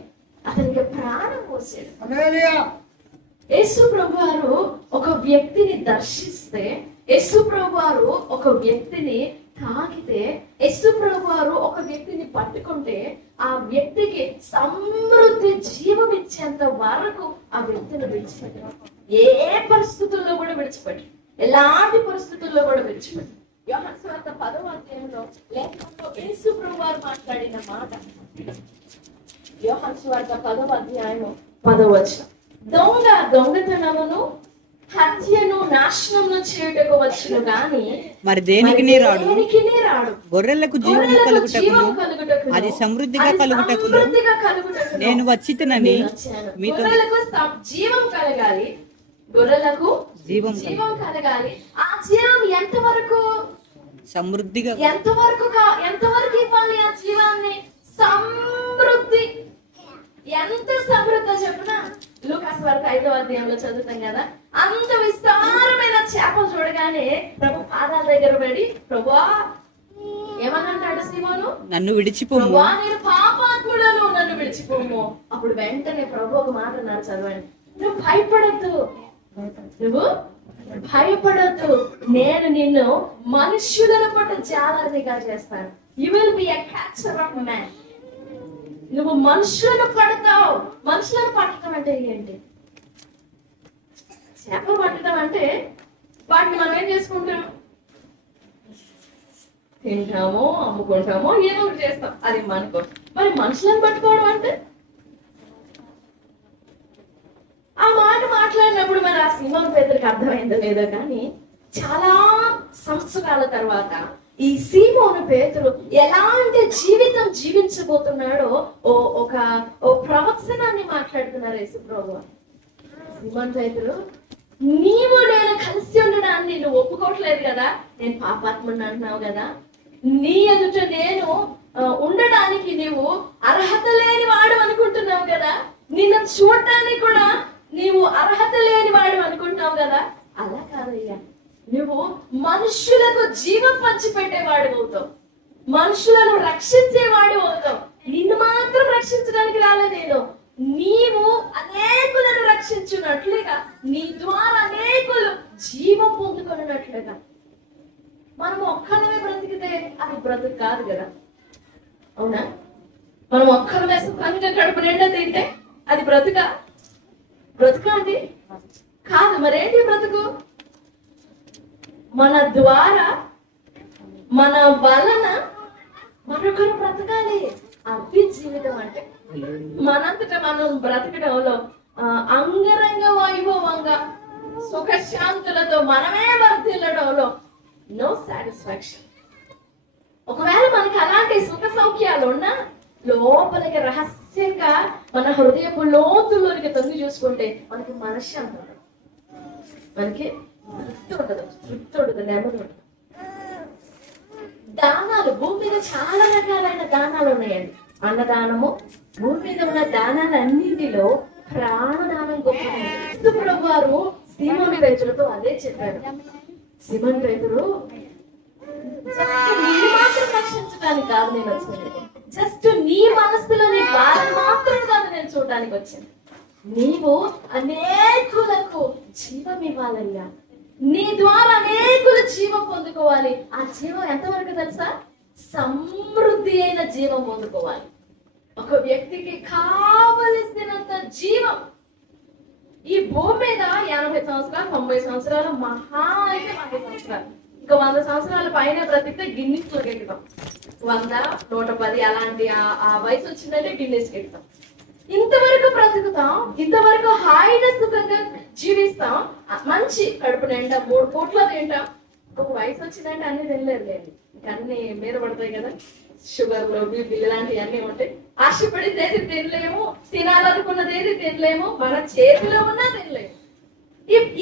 అతనికి ప్రాణం పోసాడు. యేసు ప్రభు వారు ఒక వ్యక్తిని దర్శిస్తే, యేసు ప్రభు వారు ఒక వ్యక్తిని తాకితే, యేసు ప్రభు వారు ఒక వ్యక్తిని పట్టుకుంటే ఆ వ్యక్తికి సమృద్ధి జీవం ఇచ్చేంత వరకు ఆ వ్యక్తిని విడిచిపెట్టారు. ఏ పరిస్థితుల్లో కూడా విడిచిపెట్టారు. ఎలాంటి పరిస్థితుల్లో కూడా విడిచిపెట్టారు. యోహాను సువార్త 10వ అధ్యాయంలో లేఖనంలో యేసు ప్రభు వారు మాట్లాడిన మాట. యోహాను సువార్త 10వ అధ్యాయం 10వ వచనం. దొంగతనమును హత్యను నాశనమును చేయుటకు వచ్చును గాని మరి దేనికిని రాడు. గొర్రెలకు జీవము కలుగుటకును అది సమృద్ధిగా కలుగుటకును నేను వచ్చితినని మీతో. జీవం కలగాలి, గొర్రెలకు జీవం కలగాలి. ఆ జీవం ఎంతవరకు? సమృద్ధిగా. ఎంతవరకు ఇవ్వాలి ఆ జీవాన్ని? సమృద్ధి. ఎంత సమృద్ధి చెప్పిన లూకాసు వార్త 5వ అధ్యాయంలో చదువుతాం కదా. అంత విస్తారమైన చేపలు చూడగానే ప్రభు పాదాల దగ్గర పడి, ప్రభువా ఏమనంటాడు సీమోను? నన్ను విడిచిపోము, ప్రభువా నేను పాపాత్ముడను, నన్ను విడిచిపోము. అప్పుడు వెంటనే ప్రభు ఒక మాట అన్నారు, చదవండి. నువ్వు భయపడద్దు, నేను నిన్ను మనుష్యులను పట్టు జాలరిగా చేస్తాను. You will be a catcher of man. నువ్వు మనుషులను పడతావు. మనుషులను పట్టడం అంటే ఏంటి? చేపలు పట్టడం అంటే వాటిని మనం ఏం చేసుకుంటాం? తింటామో, అమ్ముకుంటామో, ఏదో ఒకటి చేస్తాం. అది మనకో. మరి మనుషులను పట్టుకోవడం అంటే? ఆ మాట మాట్లాడినప్పుడు మరి ఆ సీమోను పేతురుకి అర్థమైందో లేదో కానీ చాలా సంవత్సరాల తర్వాత ఈ సీమోను పేతురు ఎలాంటి జీవితం జీవించబోతున్నాడో ఓ ప్రవచనాన్ని మాట్లాడుతున్నారు యేసు ప్రభువు. సీమోను పేతురు, నీవు నేను కలిసి ఉండడాన్ని నువ్వు ఒప్పుకోవట్లేదు కదా, నేను పాపాత్ముడిని అంటున్నావు కదా, నీ ఎదుట నేను ఉండడానికి నీవు అర్హత లేని వాడు అనుకుంటున్నావు కదా, నిన్ను చూడటానికి కూడా నీవు అర్హత లేని వాడు అనుకుంటున్నావు కదా. అలా కాదయ్యా, నువ్వు మనుషులకు జీవం పంచిపెట్టేవాడు అవుతావు, మనుషులను రక్షించేవాడు అవుతావు. నిన్ను మాత్రం రక్షించడానికి రాలేదు నేను, నీవు అనేకులను రక్షించున్నట్లుగా, నీ ద్వారా అనేకులు జీవం పొందుకున్నట్లుగా. మనం ఒక్కడమే బ్రతికితే అది బ్రతుకు కాదు కదా, అవునా? మనం ఒక్కడమే సుఖంగా కడుపు నిండా తింటే అది బ్రతుకా? అది కాదు. మరేంటి బ్రతుకు? మన ద్వారా, మన వలన మరొకరు బ్రతకాలి. అది జీవితం అంటే. మనంతటా మనం బ్రతకడంలో అంగరంగ వైభవంగా సుఖశాంతులతో మనమే వర్ధిల్లడంలో నో సాటిస్ఫాక్షన్. ఒకవేళ మనకి అలాంటి సుఖ సౌఖ్యాలు ఉన్నా లోపలికి రహస్యంగా మన హృదయపు లోతుల్లోనికి తొంగి చూసుకుంటే మనకి మనశ్శాంతి ఉండదు, మనకి తృప్తి ఉండదు, నెమ్మది ఉండదు. దానాలు, భూమి మీద చాలా రకాలైన దానాలు ఉన్నాయండి. అన్నదానము, భూమి మీద ఉన్న దానాలన్నింటిలో ప్రాణదానం గొప్ప. ప్రభు వారు సీమోను పేతురుతో అదే చెప్పారు. సీమోను పేతురు, నిన్ను మాత్రం రక్షించడానికి కాదు నేను వచ్చింది, జస్ట్ నీ మనస్సులోని బాధను మాత్రం కాదు నేను చూడడానికి వచ్చాను. నీవు అనేకులకు జీవం ఇవ్వాలయ్యా, నీ ద్వారా అనేకులు జీవం పొందుకోవాలి. ఆ జీవం ఎంతవరకు తెలుసా? సమృద్ధి అయిన జీవం పొందుకోవాలి. ఒక వ్యక్తికి కావలసినంత జీవం ఈ భూమి మీద 80 సంవత్సరాలు, 90 సంవత్సరాలు, మహా అయితే 100 సంవత్సరాలు. ఇంకా 100 సంవత్సరాల పైన బ్రతికితే గిన్నిస్ లోకి ఎక్కుతాం. 100, 110 అలాంటి ఆ వయసు వచ్చిందంటే గిన్నిస్ ఎక్కుతాం. ఇంతవరకు బ్రతుకుతాం, ఇంతవరకు హాయిగా సుఖంగా జీవిస్తాం, మంచి కడుపు నిండా 3 పూట్ల తింటాం. ఒక వయసు వచ్చిందంటే అన్ని తినలేదు లేదు, అన్ని మీద పడతాయి కదా, షుగర్లు బీపీలు ఇలాంటివి అన్ని ఉంటాయి. ఆశపడితే ఏది తినలేము, తినాలనుకున్నది ఏది తినలేము, మన చేతిలో ఉన్నా తినలేము.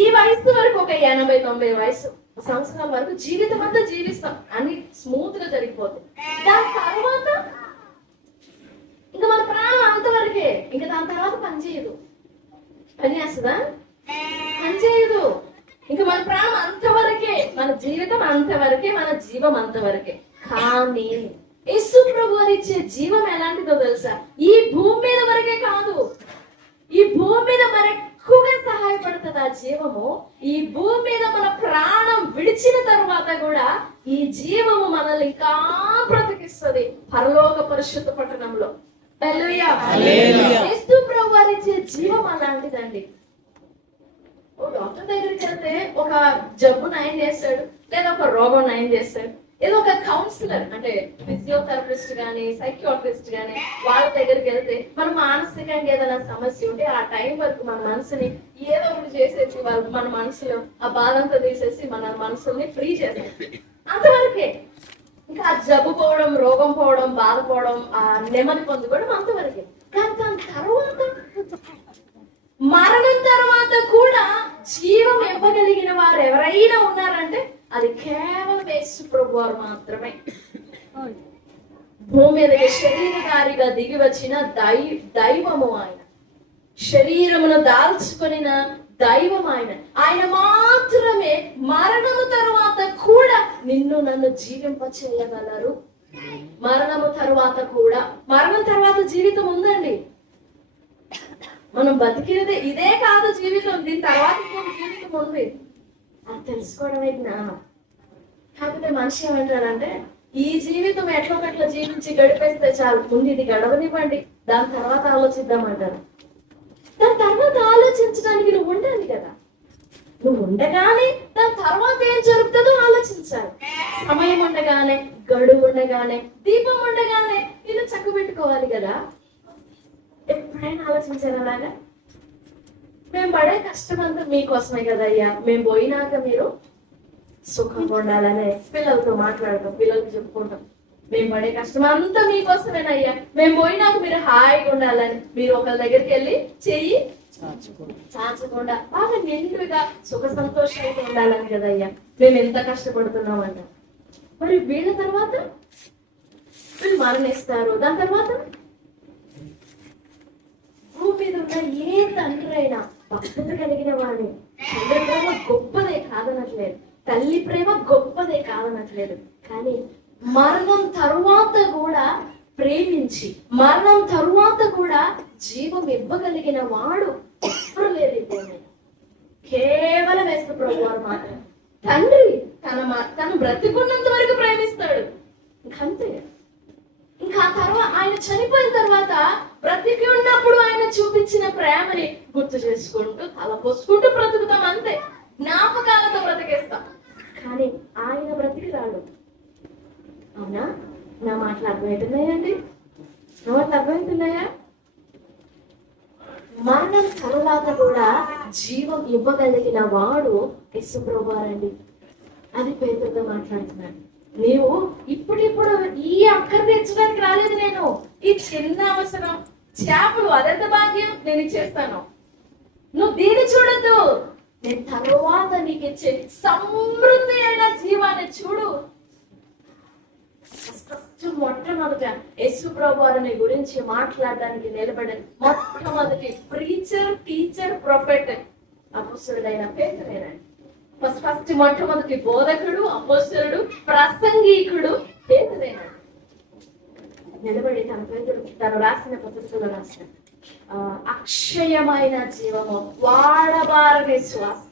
ఈ వయసు వరకు ఒక 80-90 వయసు సంవత్సరాల వరకు జీవితం అంతా జీవిస్తాం, అన్ని స్మూత్ గా జరిగిపోతుంది. దాని తర్వాత ఇంకా మన ప్రాణం అంతవరకే, ఇంకా దాని తర్వాత పని చేయదు. పని చేస్తుందా? పని చేయదు. ఇంకా మన ప్రాణం అంతవరకే, మన జీవితం అంతవరకే, మన జీవం అంతవరకే. కానీ యేసు ప్రభు అని ఇచ్చే జీవం ఎలాంటిదో తెలుసా? ఈ భూమి మీద వరకే కాదు, ఈ భూమి మీద మరెక్కువగా సహాయపడుతుంది ఆ జీవము. ఈ భూమి మీద మన ప్రాణం విడిచిన తర్వాత కూడా ఈ జీవము మనల్ని ఇంకా బ్రతికిస్తుంది పరలోక పరిశుద్ధ పట్టణంలో. హల్లెలూయా. యేసు ప్రభు వారు ఇచ్చే జీవం అలాంటిదండి. ఓ డాక్టర్ దగ్గరికి వెళ్తే ఒక జబ్బు నయం చేస్తాడు, లేదా ఒక రోగం నయం చేస్తాడు. ఏదో ఒక కౌన్సిలర్ అంటే ఫిజియోథెరపిస్ట్ గానీ సైకియాట్రిస్ట్ గానీ వాళ్ళ దగ్గరికి వెళ్తే మనం మానసికంగా ఏదైనా సమస్య ఉంటే ఆ టైం వరకు మన మనసుని ఏదో ఒకటి చేసేసి వాళ్ళు మన మనసులో ఆ బాధంతా తీసేసి మన మనసుల్ని ఫ్రీ చేస్తారు. అంతవరకే. ఇంకా ఆ జబ్బు పోవడం, రోగం పోవడం, బాధపోవడం, ఆ నెమ్మది పొందుకోవడం అంతవరకే. కానీ దాని తర్వాత మరణం తర్వాత కూడా జీవం ఇవ్వగలిగిన వారు ఎవరైనా ఉన్నారంటే అది కేవలం యేసు ప్రభు వారు మాత్రమే. భూమి మీదకి శరీరధారిగా దిగి వచ్చిన దైవము ఆయన, శరీరమును దాల్చుకొనిన దైవం ఆయన. ఆయన మాత్రమే మరణము తర్వాత కూడా నిన్ను నన్ను జీవింప చేయగలరు. మరణము తర్వాత కూడా, మరణం తర్వాత జీవితం ఉందండి. మనం బతికినదే ఇదే కాదు జీవితం, దీని తర్వాత ఇంకొక జీవితం ఉంది. అది తెలుసుకోవడమే జ్ఞానం. కాకపోతే మనిషి ఏమంటారంటే ఈ జీవితం ఎట్లా ఒకట్లా జీవించి గడిపేస్తే చాలు, ముందు ఇది గడవనివ్వండి, దాని తర్వాత ఆలోచిద్దామంటారు. దాని తర్వాత ఆలోచించడానికి నువ్వు ఉండాలి కదా. నువ్వు ఉండగానే దాని తర్వాత ఏం జరుగుతుందో ఆలోచించాలి. సమయం ఉండగానే, గడువు ఉండగానే, దీపం ఉండగానే నేను చక్కబెట్టుకోవాలి కదా. ఎప్పుడైనా ఆలోచించారు అలాగా? మేము పడే కష్టం అంతా మీకోసమే కదయ్యా, మేము పోయినాక మీరు సుఖంగా ఉండాలనే పిల్లలతో మాట్లాడతాం, పిల్లలకి చెప్పుకుంటాం. మేము పడే కష్టం అంతా మీకోసమేనయ్యా, మేము పోయినాక మీరు హాయిగా ఉండాలని. మీరు ఒకరి దగ్గరికి వెళ్ళి చెయ్యి చాచకుండా బాగా నిండుగా సుఖ సంతోషంగా ఉండాలని కదయ్యా మేము ఎంత కష్టపడుతున్నామంట. మరి వీళ్ళ తర్వాత వీళ్ళు మరణిస్తారు. దాని తర్వాత భూమి మీద ఉన్న ఏ తండ్రి అయినా భక్తులు కలిగిన వాడిని, తండ్రి ప్రేమ గొప్పదే కాదనట్లేదు, తల్లి ప్రేమ గొప్పదే కాదనట్లేదు. కానీ మరణం తరువాత కూడా ప్రేమించి, మరణం తరువాత కూడా జీవం ఇవ్వగలిగిన వాడు ఎప్పుడు లేదు. కేవలం యేసు ప్రభువారు మాత్రం. తండ్రి తను బ్రతికున్నంత వరకు ప్రేమిస్తాడు, ఇంకంతే. ఇంకా ఆ తర్వాత ఆయన చనిపోయిన తర్వాత బ్రతికి ఉన్నప్పుడు ఆయన చూపించిన ప్రేమని గుర్తు చేసుకుంటూ తల పోసుకుంటూ బ్రతుకుతాం, అంతే. జ్ఞాపకాలతో బ్రతికేస్తాం. కానీ ఆయన బ్రతికి రాడు. అవునా? నా మాటలు అర్థమవుతున్నాయండి? నా మాటలు అర్థమవుతున్నాయా? మరణం తర్వాత కూడా జీవం ఇవ్వగలిగిన వాడు యేసు ప్రభువారండి. అది పేరుతో మాట్లాడుతున్నాను. నీవు ఇప్పుడు ఈ అక్కర తెచ్చడానికి రాలేదు, నేను ఈ చిన్న అవసరం చేపలు అదెంత భాగ్యం నేను ఇచ్చేస్తాను, నువ్వు దీన్ని చూడద్దు, నేను తర్వాత నీకు ఇచ్చే సమృద్ధి అయిన జీవాన్ని చూడు. మొట్టమొదట యేసు ప్రభువారిని గురించి మాట్లాడడానికి నిలబడిన మొట్టమొదటి ప్రీచర్, టీచర్, ప్రొఫెట్ అపోస్తలుడైన పేతురేనండి. ఫస్ట్ మొట్టమొదటి బోధకుడు, అపోస్తలుడు, ప్రసంగికుడు పేతురేనండి. నిలబడి తను రాసిన పత్రికలో రాసిన అక్షయమైన జీవము, వాడబారని శ్వాస.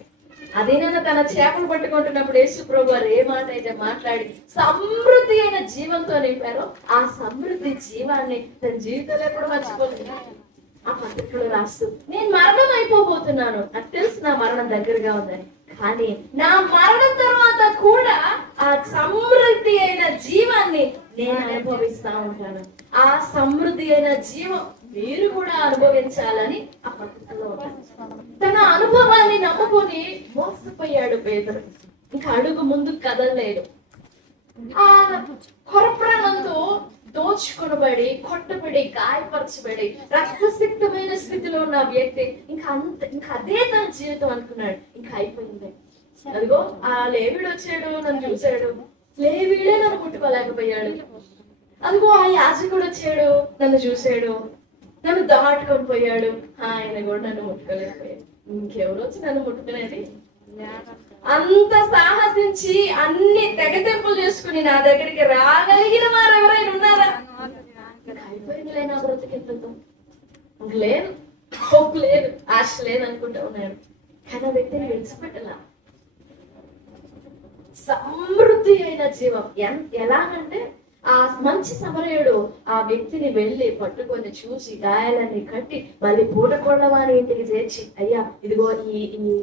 అదేనన్నా తన చేపలు పట్టుకుంటున్నప్పుడు యేసు ప్రభు వారు ఏ మాట అయితే మాట్లాడి సమృద్ధి అయిన జీవంతో నింపారో ఆ సమృద్ధి జీవాన్ని తన జీవితంలో ఎప్పుడు మర్చిపోలేదు. ఆ పత్రికలో రాస్తూ నేను మరణం అయిపోబోతున్నాను, నాకు తెలుసు నా మరణం దగ్గరగా ఉందని, కానీ నా మరణం తర్వాత కూడా ఆ సమృద్ధి అయిన జీవాన్ని నేను అనుభవిస్తా ఉంటాను. ఆ సమృద్ధి అయిన జీవం మీరు కూడా అనుభవించాలని ఆ పత్రికలో తన అనుభవాన్ని నమ్ముకుంటున్నారు. పట్టుకొని మోసపోయాడు పేతురు. ఇంకా అడుగు ముందుకు కదలలేదు. ఆ కొరప్రాణంతో దోచుకొనబడి, కొట్టబడి, గాయపరచబడి, రక్తసిక్తమైన స్థితిలో ఉన్న వ్యక్తి ఇంకా అదే తన జీవితం అనుకున్నాడు. ఇంకా అయిపోయింది. అదిగో ఆ లేవీడు వచ్చాడు, నన్ను చూశాడు, లేవీడే నన్ను ముట్టుకోలేకపోయాడు. అదిగో ఆ యాజకుడు వచ్చాడు, నన్ను చూశాడు, నన్ను దాటుకొని పోయాడు, ఆయన కూడా నన్ను ముట్టుకోలేకపోయాడు. ఇంకెవరు వచ్చి నన్ను ముట్టుకునేది? అంత సాహసించి అన్ని తెగతెంపులు చేసుకుని నా దగ్గరికి రాగలిగిన వారు ఎవరైనా ఉన్నారా? అయిపోయిందిలే నా బ్రతికెందుకు, లేదు, హోప్ లేదు, ఆశ లేదు అనుకుంటా ఉన్నాడు. కానీ ఆ వ్యక్తిని విడిచిపెట్టలా. సమృద్ధి అయిన జీవం ఎలాగంటే ఆ మంచి సమరయుడు ఆ వ్యక్తిని వెళ్ళి పట్టుకొని చూసి గాయాలన్నీ కట్టి మళ్ళీ పూటకొండ వారి ఇంటికి చేర్చి, అయ్యా ఇదిగో ఈ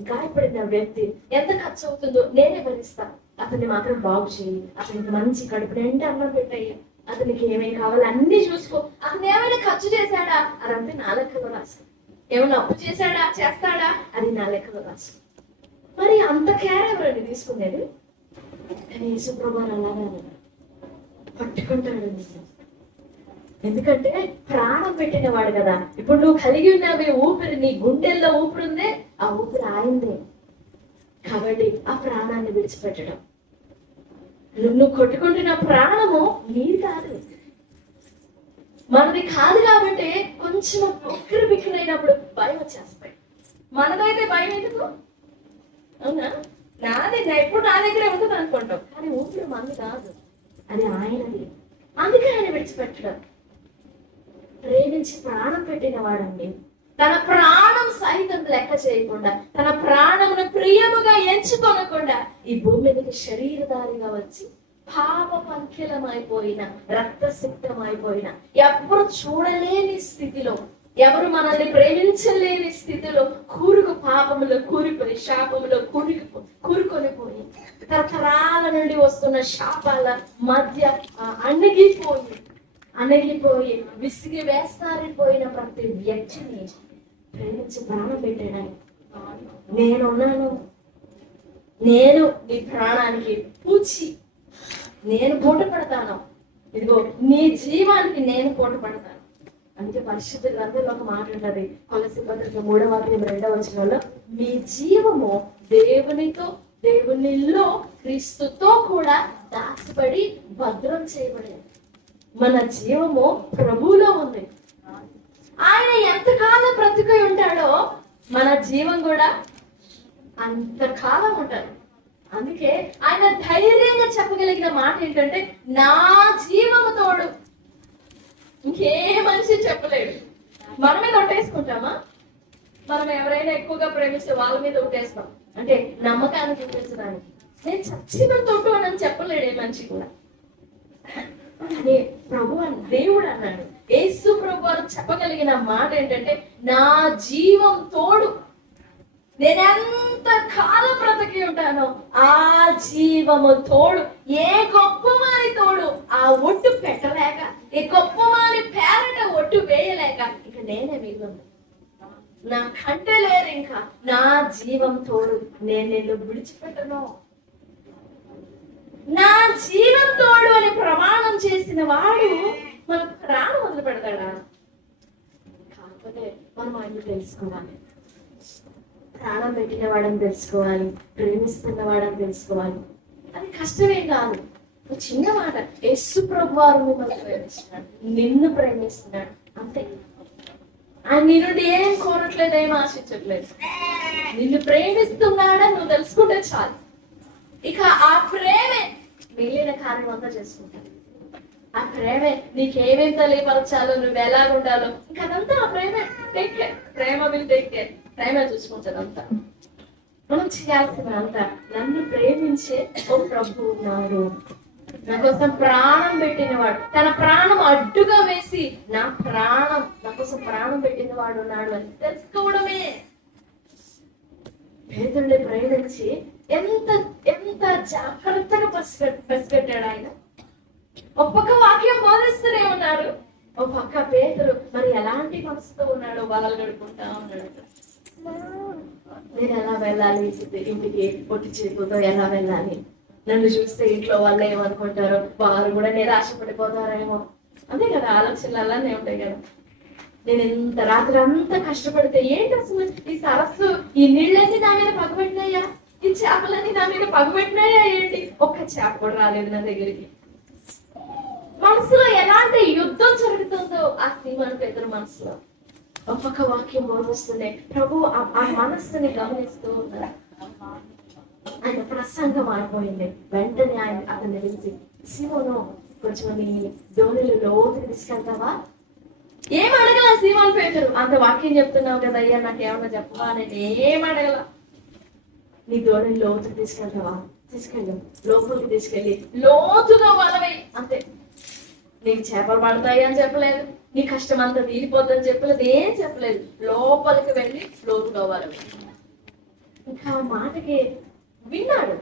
గాయపడిన వ్యక్తి ఎంత ఖర్చు అవుతుందో నేనే భరిస్తా, అతన్ని మాత్రం బాగు చేయి, అతనికి మంచి కడుపు నిండా అన్నం పెట్టయ్యా, అతనికి ఏమేమి కావాలి అన్ని చూసుకో, అతను ఏమైనా ఖర్చు చేశాడా అదంతా నా లెక్కలో రాసు, ఏమైనా అప్పు చేశాడా చేస్తాడా అది నా లెక్కలో రాసు. మరి అంత కేర్ ఎవరండి తీసుకునేది? కానీ యేసుప్రభు అలాగే పట్టుకుంటాడు. ఎందుకంటే ప్రాణం పెట్టిన వాడు కదా. ఇప్పుడు నువ్వు కలిగి ఉన్నావే ఊపిరి, నీ గుండెల్లో ఊపిరి ఉందే, ఆ ఊపిరి ఆయిందే. కాబట్టి ఆ ప్రాణాన్ని విడిచిపెట్టడం, నువ్వు కొట్టుకుంటున్న ప్రాణము నీది కాదు, మనది కాదు. కాబట్టి కొంచెం ఉక్కిరి బిక్కిరైనప్పుడు భయం వచ్చేస్తాయి. మనదైతే భయం ఎందుకు? అవునా? నాది ఎప్పుడు నా దగ్గరే ఉంటుంది అనుకుంటాం, కానీ ఊపిరి మనది కాదు, అది ఆయనది. అందుకే ఆయన విడిచిపెట్టడం. ప్రేమించి ప్రాణం పెట్టిన వాడండి, తన ప్రాణం సైతం లెక్క చేయకుండా, తన ప్రాణమును ప్రియముగా ఎంచుకోనకుండా ఈ భూమి మీదకి శరీరధారిగా వచ్చి పాప పంకిలమైపోయిన, రక్తసిక్తమైపోయిన, ఎవ్వరు చూడలేని స్థితిలో, ఎవరు మనల్ని ప్రేమించలేని స్థితిలో పాపములో కూరిపోయి, శాపములో కూరుకొని పోయి, తరతరాల నుండి వస్తున్న శాపాల మధ్య అణగిపోయి విసిగి వేస్తారిపోయిన ప్రతి వ్యక్తిని ప్రేమించి ప్రాణం పెట్టాడు. నేనున్నాను, నేను నీ ప్రాణానికి పూచి నేను పూట పడతాను, ఇదిగో నీ జీవానికి నేను పూట పడతాను. అందుకే పరిశుద్ధ గ్రంథంలో ఒక మాట ఉంటది, కొలస్సీ పత్రిక 3వ అధ్యాయం 2వ వచనంలో, మీ జీవము దేవునిలో క్రీస్తుతో కూడా దాచబడి భద్రం చేయబడింది. మన జీవము ప్రభువులో ఉంది. ఆయన ఎంతకాలం బ్రతికి ఉంటాడో మన జీవం కూడా అంతకాలం ఉంటాడు. అందుకే ఆయన ధైర్యంగా చెప్పగలిగిన మాట ఏంటంటే, నా జీవము తోడు. ఇంకే మనిషి చెప్పలేడు. మన మీద ఒట్టేసుకుంటామా? మనం ఎవరైనా ఎక్కువగా ప్రేమిస్తే వాళ్ళ మీద ఒట్టేస్తాం, అంటే నమ్మకాన్ని చూపించడానికి. నేను చచ్చిన తోడు అని చెప్పలేడు ఏ మనిషి కూడా. అదే ప్రభు దేవుడు అన్నాడు. యేసు ప్రభు వారు చెప్పగలిగిన మాట ఏంటంటే, నా జీవం తోడు. నేనెంత కాలం బ్రతికి ఉంటానో ఆ జీవము తోడు. ఏ గొప్పవారి తోడు ఆ ఒట్టు పెట్టలేక, ఏ గొప్పవారి పేరట ఒట్టు వేయలేక ఇక నేనే మిగిలిన, నా కంటే లేరు ఇంకా నా జీవం తోడు. నేను నిన్ను విడిచిపెట్టను, నా జీవం తోడు అని ప్రమాణం చేసిన వాడు మన ప్రాణం వదిలి పెడతాడా? కాకపోతే మనం ఆయన తెలుసుకోవాలి, ప్రాణం పెట్టిన వాడని తెలుసుకోవాలి, ప్రేమిస్తున్న వాడని తెలుసుకోవాలి. అది కష్టమేం కాదు, చిన్న మాట. యేసు ప్రభు వారు మిమ్మల్ని ప్రేమిస్తున్నాడు, నిన్ను ప్రేమిస్తున్నాడు, అంతే. ఆయన నీ నుండి ఏం కోరట్లేదు, ఏం ఆశించట్లేదు. నిన్ను ప్రేమిస్తున్నాడని నువ్వు తెలుసుకుంటే చాలు. ఇక ఆ ప్రేమే మిగిలిన కార్యం అంతా చేసుకుంటాడు. ఆ ప్రేమే నీకేమేం తెలియపరచాలో, నువ్వు ఎలాగుండాలో, ఇంకా అదంతా ఆ ప్రేమే. Take care, Prema will take care. Prema చూసుకుంటాడు అంతా. మనం చేయాల్సిన అంతా, నన్ను ప్రేమించే ఓ ప్రభు ఉన్నాడు, నా కోసం ప్రాణం పెట్టినవాడు, తన ప్రాణం అడ్డుగా వేసి నా కోసం ప్రాణం పెట్టిన వాడు ఉన్నాడు అని తెలుసుకోవడమే. పేదల్ని ప్రేమించి ఎంత ఎంత జాగ్రత్తగా పసిపెట్టాడు ఆయన. ఒక పక్క వాక్యం బోధిస్తూనే ఉన్నారు, ఒక పక్క పేదలు మరి ఎలాంటి మనసుతో ఉన్నాడో వాళ్ళు గడుపుకుంటా ఉన్నాడు. నేను ఎలా వెళ్ళాలి ఇంటికి పొట్టి చేతులతో ఎలా వెళ్ళాలి, నన్ను చూస్తే ఇంట్లో వాళ్ళు ఏమనుకుంటారో, వారు కూడా నిరాశపడిపోతారేమో, అంతే కదా ఆలోచనలు అలానే ఉంటాయి కదా. నేను ఇంత రాత్రి అంతా కష్టపడితే ఏంటి అసలు ఈ సరస్సు, ఈ నీళ్ళన్నీ నా మీద పగబెట్టినాయా, ఈ చేపలన్నీ నా మీద పగబెట్టినాయా ఏంటి, ఒక్క చేప కూడా రాలేదు నా దగ్గరికి. మనసులో ఎలాంటి యుద్ధం జరుగుతుందో ఆ సీమోను పేతురు మనసులో. ఒక్కొక్క వాక్యం బోధిస్తూనే ప్రభు ఆ మనస్సుని గమనిస్తూ ఉన్నారు. ఆయన ప్రసంగం అయిపోయింది. వెంటనే ఆయన అతన్ని పిలిచి, సీమోను కొంచెం నీ ధోనిలో లోతుకి తీసుకెళ్తావా? ఏం అడగల సీమోను పేతురు, అంత వాక్యం చెప్తున్నావు కదా అయ్యా, నాకు ఏమన్నా చెప్పవా? నేను ఏం అడగల. నీ ధోని లోతుకి తీసుకెళ్తావా? తీసుకెళ్ళు. లోపలికి తీసుకెళ్ళి లోతుగా వలవై, అంతే. నీకు చేపలు పడతాయి అని చెప్పలేదు, నీ కష్టం అంతా తీరిపోద్దని చెప్పలేదు, ఏం చెప్పలేదు. లోపలికి వెళ్ళి లోతుగా వలవై. ఇంకా ఆ మాటకి విన్నాడు,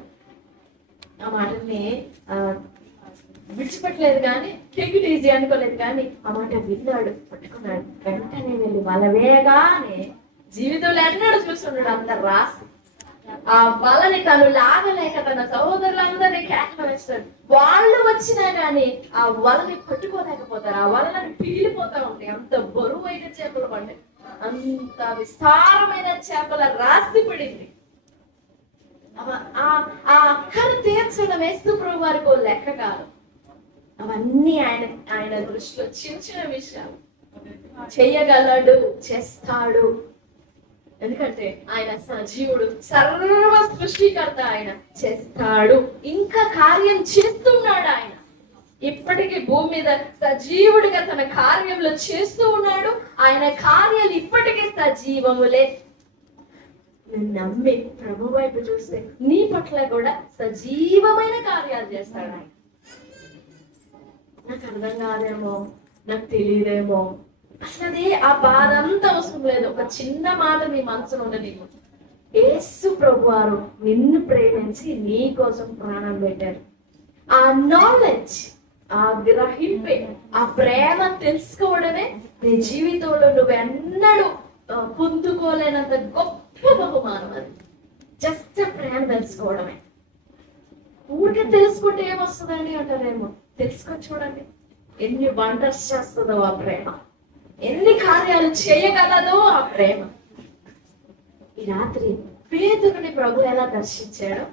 ఆ మాటని విడిచిపెట్టలేదు కానీ, టేక్ ఇట్ ఈజీ అనుకోలేదు కానీ ఆ మాట విన్నాడు, పట్టుకున్నాడు. వెంటనే వెళ్ళి వలవేగానే జీవితంలో ఎన్నడూ చూస్తున్నాడు అంత రాసి ఆ వలని తను లాగలేక తన సహోదరులందరినీ కేకలు వేస్తాడు. వాళ్ళు వచ్చినా గానీ ఆ వలని పట్టుకోలేకపోతారు, ఆ వలని పిగిలిపోతా ఉంటాయి. అంత బరువైన చేపలు పడ్డాయి, అంత విస్తారమైన చేపల రాసి పడింది. ఆ అక్కను తీర్చడం యేసు ప్రభు వారికి లెక్క కాదు. అవన్నీ ఆయన దృష్టిలో చిన్న చిన్న విషయాలు. చెయ్యగలడు, చేస్తాడు, ఎందుకంటే ఆయన సజీవుడు, సర్వ సృష్టికర్త. ఆయన చేస్తాడు, ఇంకా కార్యం చేస్తున్నాడు. ఆయన ఇప్పటికీ భూమి మీద సజీవుడిగా తన కార్యంలో చేస్తూ ఉన్నాడు. ఆయన కార్యాలు ఇప్పటికీ సజీవములే. నేను నమ్మి ప్రభు వైపు చూస్తే నీ పట్ల కూడా సజీవమైన కార్యాలు చేస్తాడు ఆయన. నాకు అర్థం కాదేమో, నాకు తెలియదేమో, అసలు అది ఆ బాధ అంతా అవసరం లేదు. ఒక చిన్న మాట నీ మనసులో ఉండదు. యేసు ప్రభు వారు నిన్ను ప్రేమించి నీ కోసం ప్రాణం పెట్టారు. ఆ నాలెడ్జ్, ఆ గ్రహింపే, ఆ ప్రేమ తెలుసుకోవడమే నీ జీవితంలో నువ్వెన్నడూ పొందుకోలేనంత గొప్ప బహుమానం. అది జస్ట్ ప్రేమ తెలుసుకోవడమే. ఊరికే తెలుసుకుంటే ఏమొస్తుందని అంటారేమో, తెలుసుకొని చూడండి ఎన్ని వండర్స్ చేస్తుందో ఆ ప్రేమ, ఎన్ని కార్యాలు చేయగలదో ఆ ప్రేమ. ఈ రాత్రి పేతురుని ప్రభు ఎలా దర్శించాడో,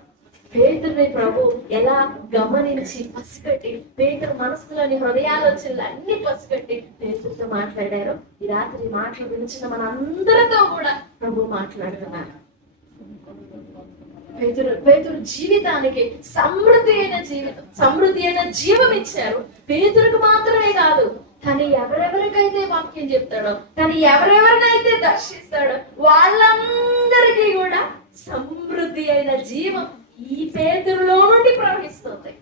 పేతురుని ప్రభు ఎలా గమనించి పసిగట్టి, పేతురు మనసులోని హృదయాలోచనలు అన్ని పసిగట్టి పేతురుతో మాట్లాడారు. ఈ రాత్రి మాటలు వినిచిన మనందరితో కూడా ప్రభు మాట్లాడుతున్నారు. పేతురు జీవితానికి సమృద్ధి అయిన జీవం ఇచ్చారు. పేతురుకు మాత్రమే కాదు, తను ఎవరెవరికైతే వాక్యం చెప్తాడో, తను ఎవరెవరినైతే దర్శిస్తాడో వాళ్ళందరికీ కూడా సమృద్ధి అయిన జీవం ఈ పేతురులో నుండి ప్రవహిస్తుంది.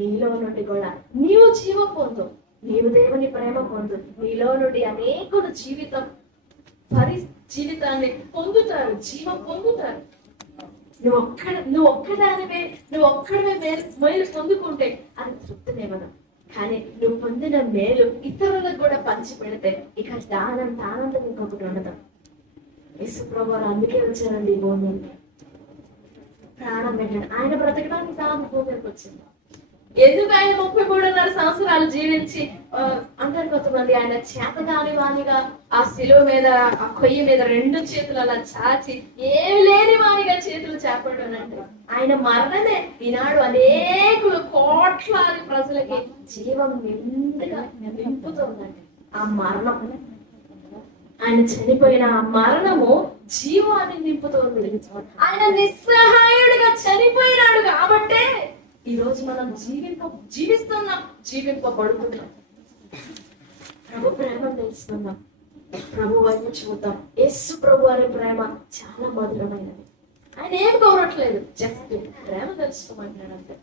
నీలో నుండి కూడా నీవు జీవం పొందు, నీవు దేవుని ప్రేమ పొందు. నీలో నుండి అనేకులు జీవితాన్ని పొందుతారు, జీవం పొందుతారు. నువ్వు ఒక్కడవే మేలు పొందుకుంటే అది తృప్తినివ్వదు. కానీ నువ్వు పొందిన మేలు ఇతరులకు కూడా పంచి పెడితే ఇక ఆనందం ఇంకొకటి ఉండదు. యేసు ప్రభువు అందుకే వచ్చారండి ఈ భూమి ప్రాణం పెట్టాడు. ఆయన బ్రతకడానికి తాను భూమికి వచ్చింది. ఎందుకు ఆయన 33.5 సంవత్సరాలు జీవించి అంటారు కొంతమంది, ఆయన చేతగాని వానిగా ఆ శిలువ మీద, ఆ కొయ్య మీద 2 చేతులు అలా చాచి ఏమి లేని వానిగా చేతులు చేపట్టానంటే ఆయన మరణమే ఈనాడు అనేకులు కోట్లాది ప్రజలకి జీవం నిండుగా నింపుతుందండి. ఆ మరణం, ఆయన చనిపోయిన ఆ మరణము జీవాన్ని నింపుతోంది. ఆయన నిస్సహాయుడిగా చనిపోయినాడు కాబట్టే ఈ రోజు మనం జీవిస్తున్నాం, జీవింపబడుతున్నాం. ప్రభు ప్రేమ తెలుసుకుందాం, ప్రభు వైపు చూద్దాం. యేసు ప్రభు వారి ప్రేమ చాలా మధురమైనది. ఆయన ఏం కోరట్లేదు, జస్ట్ ప్రేమ తెలుసుకోమంటున్నాడు అంతే.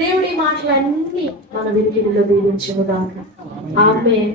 దేవుడి మాటలన్నీ మన వినికిడిలో దీవించుగాక. ఆమేన్.